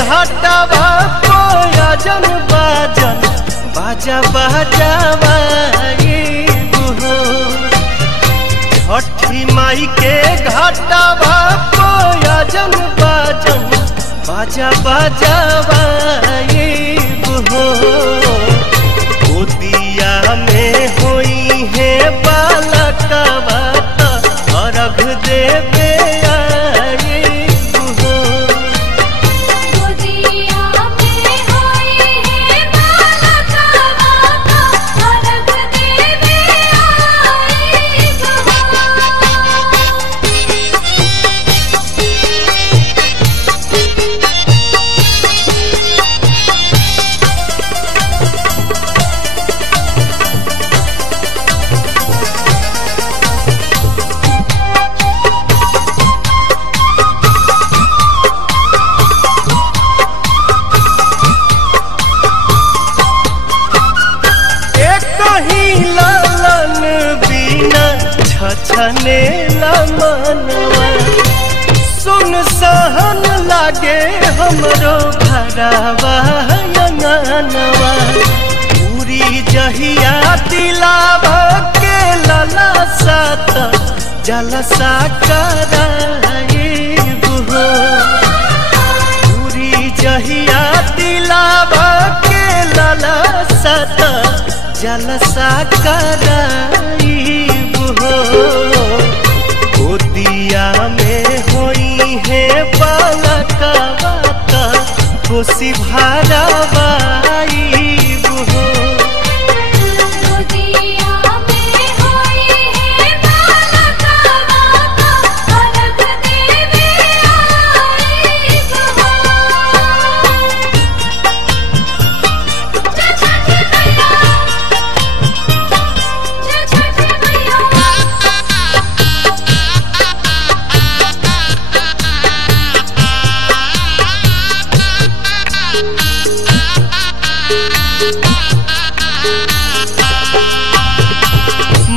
घाटवा कोयजन बाजन बाजा बाजावा छठी माई के घाटवा कोयजन बाजन बाजा बाजावा गोदिया में होई है बालकवा अर्घ देवे छने मनवा सुन सहन लागे हमरो घरवा अंगनवा पूरी जहिया दिलावा के लला सात जलसा कराइब हो पूरी जहिया दिलावा के लला सात जलसा कराइब गोदिया में होई है बालकवा खुशी भरावाई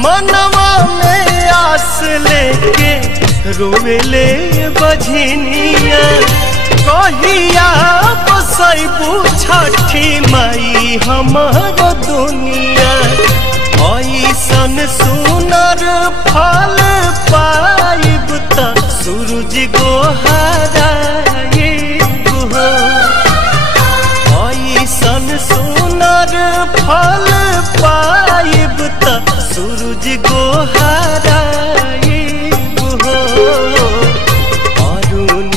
मनवा में आस लेके रोवेले बझनिया कहिया बसैबू छठी माई हमर दुनिया ऐसन सुनर फल पाइब त सूरज गोहराइब हो ऐसन सुनर फल पाइब त सूरज गोहराइब हो अरुण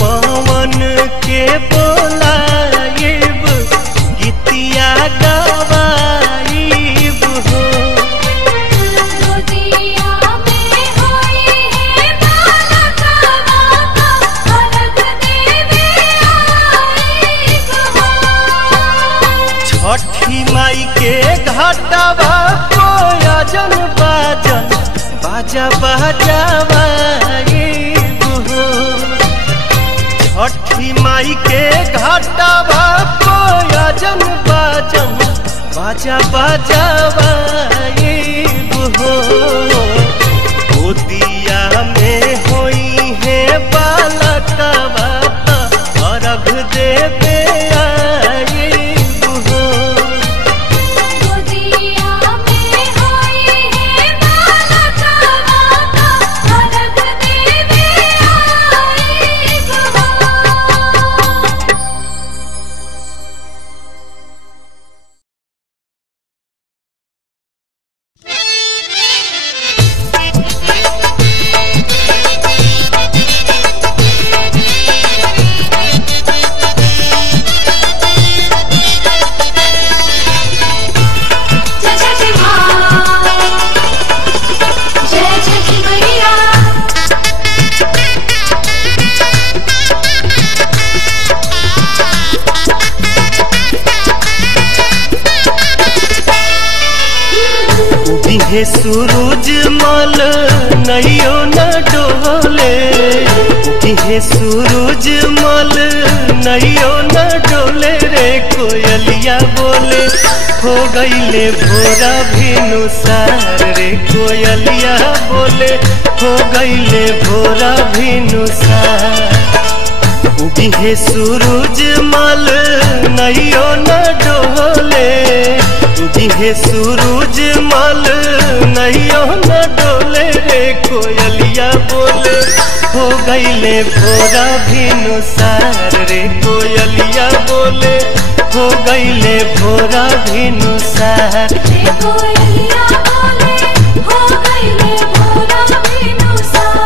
पवन के बोलाइब गीतिया गवाइब हो छठी माई के घाटवा कोयजन बाजन बाजा बाजावा छठी माई के घाटवा कोयजन बाजन बाजा बाजावा गोदिया में होई है बालकवा अर्घ देवे हे सूरज मल नैयो न डोले हे सूरज मल नैयो न डोले रे कोयलिया बोले हो गईले भोरा भिनुसार रे कोयलिया बोले हो गईले भोरा भिनुसार उगी है सूरज मल नैयो न डोले, उगी है सूरज मल नैयो न डोले रे कोयलिया बोले हो गईले भोरा भिनुसार रे कोयलिया बोले हो गईले भोरा भिनुसार रे कोयलिया बोले हो गईले भोरा भिनुसार।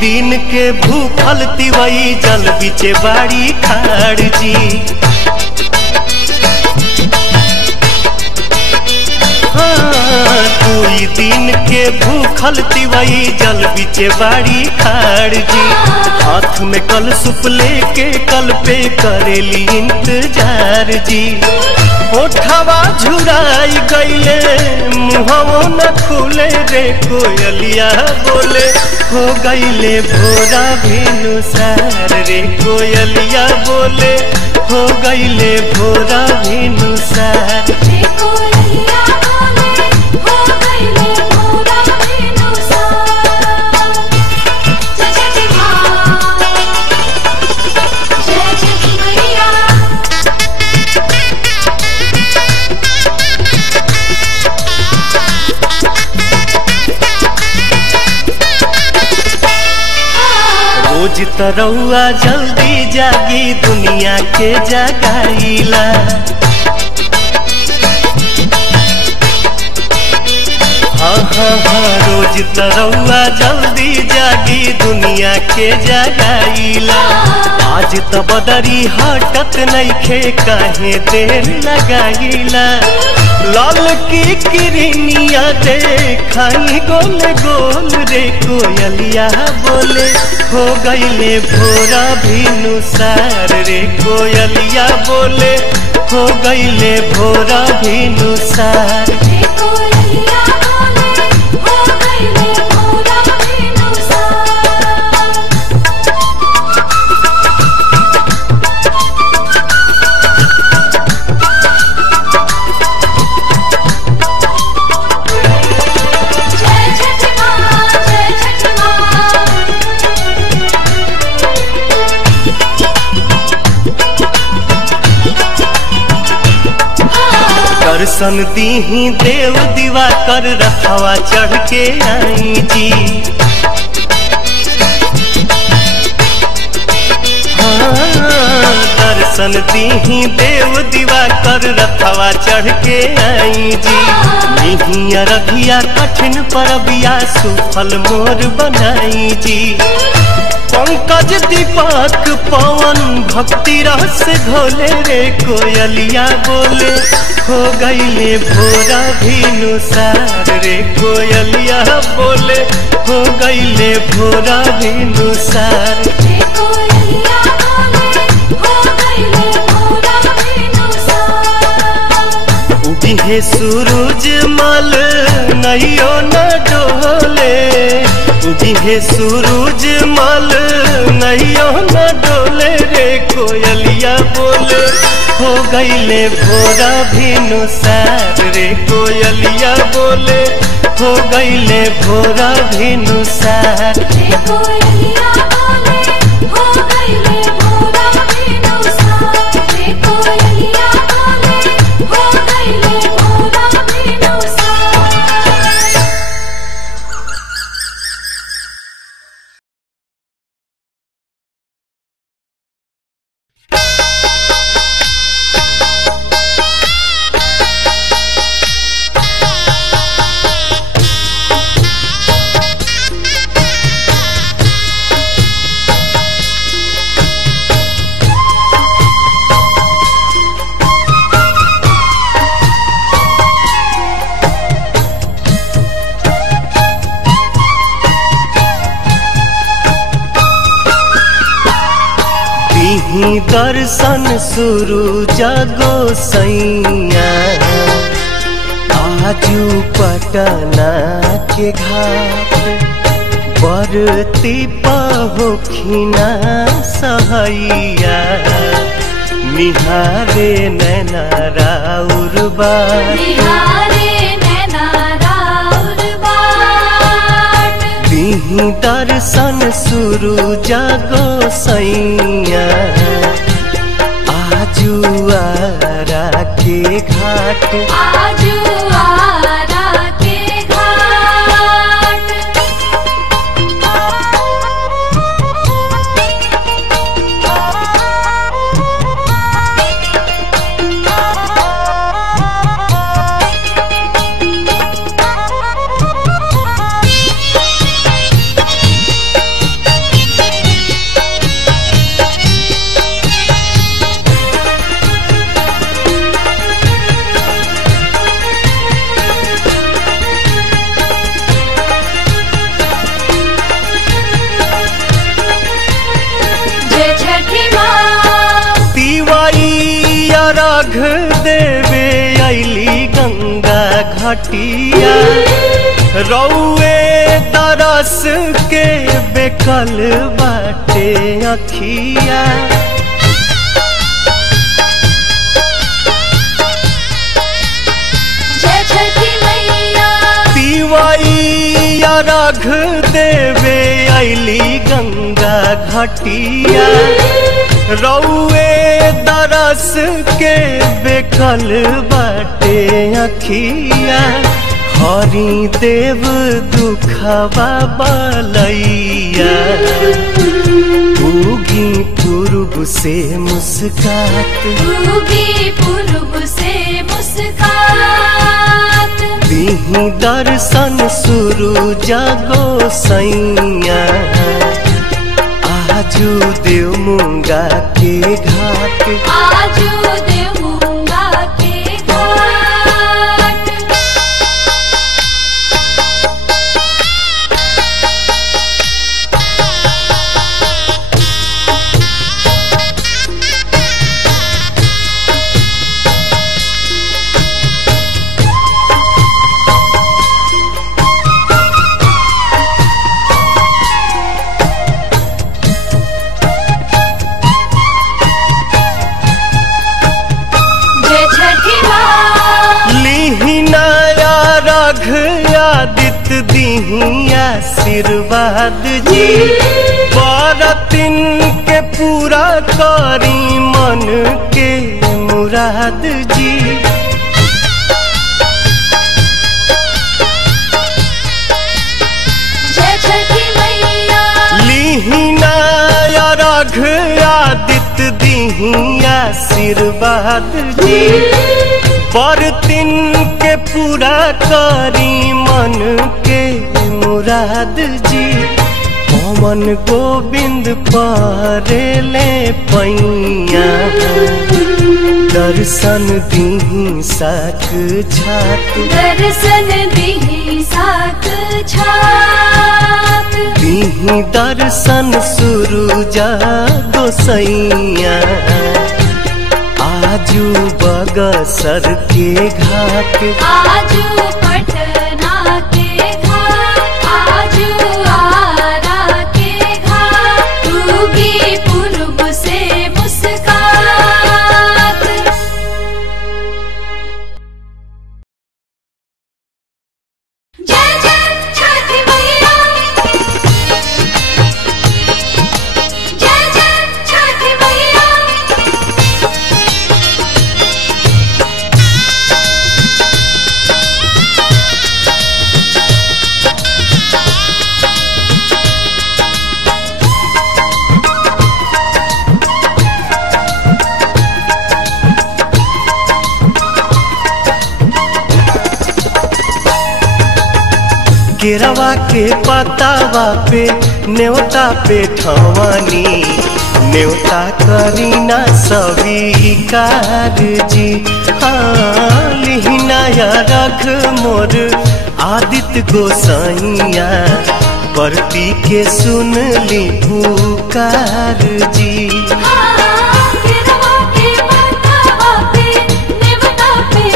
दिन के भूखल तिवई जल बिचे बाड़ी खाड़ जी, हाँ दुई दिन के भूखल तिवई जल बिचे बाड़ी खाड़ जी। हाथ में कल सुप लेके कल पे करेली इंतजार जी। ओठवा झुराई गईले मुहवो न खुले रे कोयलिया बोले हो गईले भोरा भिनुसार रे कोयलिया बोले हो गईले भोरा भिनुसार रे कोयलिया बोले हो गईले भोरा भिनुसार। जय जय मां, जय जय मैया। रोज तरौआ जल्दी जागी दुनिया के जगाईला, हाँ हाँ हाँ रोज तरौआ जल्दी जागी दुनिया के जगाईला। आज त बदरी हटत नइखे काहे देर लगाईला। लाल की किरनिया देखाई गोल गोल रे कोयलिया बोले हो गईले भोरा भिनुसार रे कोयलिया बोले हो गईले भोरा भिनुसार रे कोयलिया बोले हो गईले भोरा भिनुसार। दर्शन दीही देव दीवा कर रखवा चढ़ के आई जी, हाँ दर्शन दीही देव दीवा कर रखवा चढ़ के आई जी। निहिया रघिया कठिन परबिया सुफल मोर बनाई जी। पंकज दीपक पवन भक्ति रस घोले रे कोयलिया बोले हो गईले भोरा भिनुसार रे कोयलिया बोले हो गईले भोरा भिनुसार रे कोयलिया बोले हो गईले भोरा भिनुसार। उगी है सूरज मल नैयो न डोले, उगी है सूरज मल नैयो न डोले रे कोयलिया बोले हो गईले भोरा भिनुसार रे कोयलिया बोले हो गईले भोरा भिनुसार रे कोयलिया बोले हो गईले भोरा भिनुसार। रे कोयलिया बोले हो गईले भोरा भिनुसार। दर्शन शुरू जागो सैया आ आजू पटना के घाट बरती पहोखिना सहैया निहारे नैना राउर बाट दिही दर्शन सुरु जागो सैया आजू आरा के घाट अर्घ देवे अली गंगा घटिया रौए तरस के बेकल बाटे अखिया पिवाई अर्घ देवे अली गंगा घटिया रौए दरस के बेकल बाटे अखिया हरि देव दुखवा बलैया उगी पूर्व से मुस्कात दिही दर्शन सुरु जागो सैया आजू देव मुंगा के घाट आदित्य दीही आशीर्वाद जी बरतिन के पूरा करी मन के मुराद जी लीहिना अर्घ आदित्य दीही आशीर्वाद जी बरतिन के पूरा करी मन के मुराद जी पवन गोविंद परेले पैया दर्शन दीही साक छात दीही दर्शन सुरु जागो सैया आजू बगसर के घाट आजू पटना के घाट आजू आरा के घाट उगी पूर्व से मुस्कात जय जय छठी मैया जय जय छठी मैया केरवा के पतावा पे न्योता पे ठवानी न्योता करीना स्वीकार जी हाँ लिहिना रख मोर आदित्य गोसाइया परती के सुन ली पुकार जी नेवता पे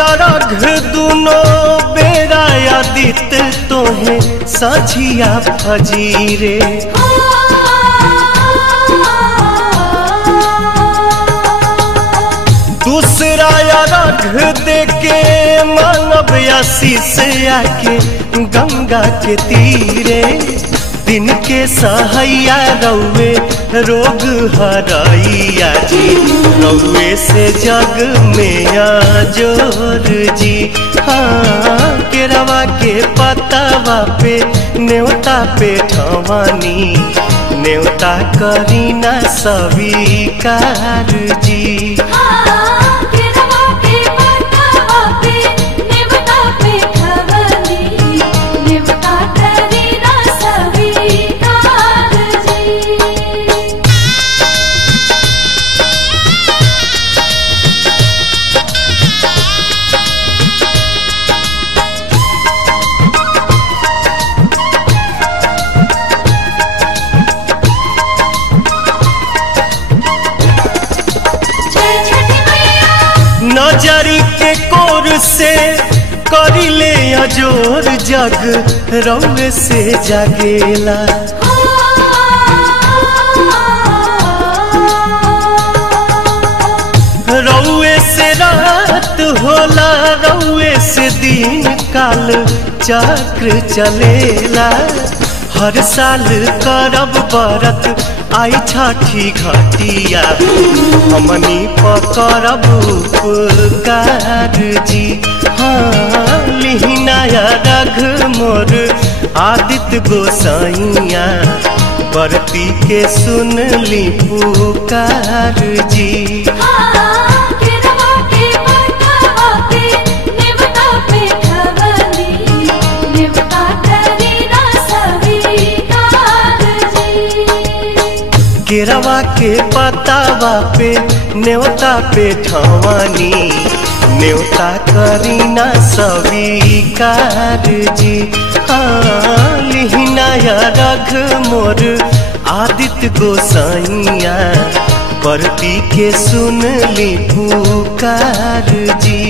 अरघ दुनो बेरा आदित तोहे साझिया फजीरे। दूसरा अरघ देके मानव आशीष आके गंगा के तीरे। दिन के सहैया रौवे रोग हरैया जी, रौवे से जग में जोर जी। हाँ केरवा के पतावा पे न्योता पे ठवानी, न्योता करीना स्वीकार जी। नजरी के कोर से करिले अजोर, जग रौवे से जागेला। रौवे से रात होला, रौवे से दिन काल चक्र चलेला। हर साल करब बरत आई छठी घटिया, हमनी पकड़ब उपकार जी। हाँ लिहिनाया रघ मोर आदित्य गोसाइया, बरती के सुन ली पुकार जी। केरवा के पतावा पे न्योता पे ठवानी, न्योता करीना स्वीकार जी। हाँ लिहिनाया रघ मोर आदित्य गोसाइया, बरती के सुन ली पुकार जी।